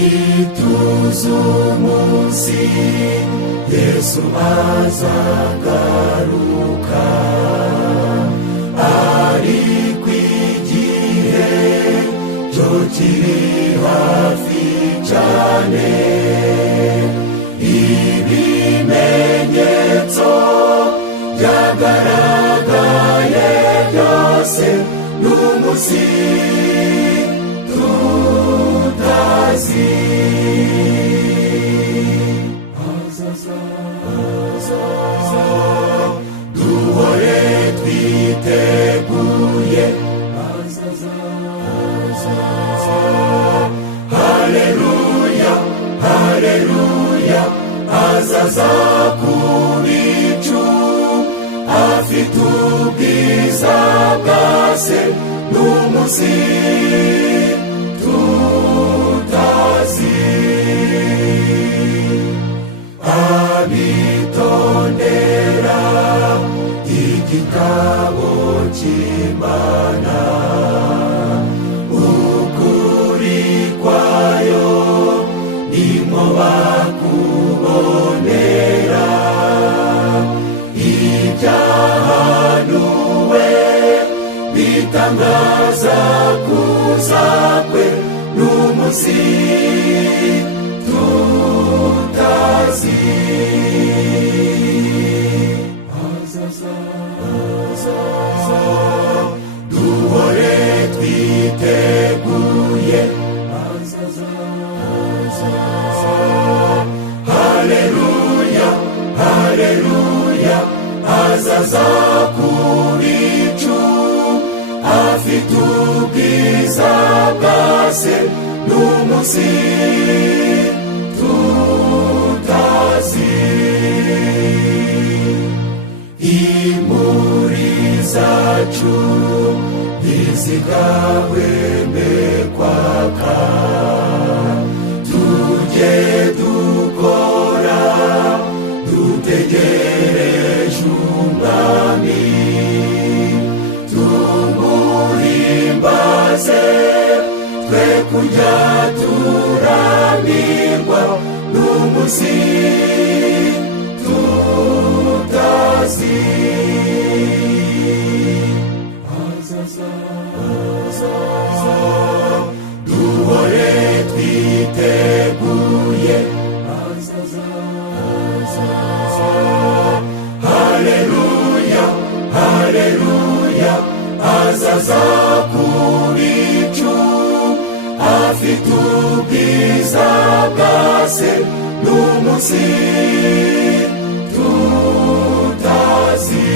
nituze umunsi Yesu azagaruka, ariko igihe cyo kiri hafi cyane. Ibimenyetso byagaragaye byose, n'umunsi tutazi. Duhore twiteguye, haleluya, haleluya. Azaza ku bicu, afite ubwiza bwa se, n'umunsi tutazi. Abitondera igitabo cy'Imana, ukuri kwayo nimwo bakubonera. Ibyahanuwe bitangaza kuza kwe, n'umunsi tutazi. Duhore twiteguye, haleluya, haleluya. Azaza ku bicu, afite ubwiza bwa se, n'umunsi tutazi. Imuri zacu ntizigahweme kwaka, tujye dukora dutegereje umwami, tumuhimbaze twe kujya turambirwa, n'umunsi tutazi. Duhore twiteguye, haleluya, haleluya. Azaza ku bicu, afite ubwiza bwa se, n'umunsi tutazi.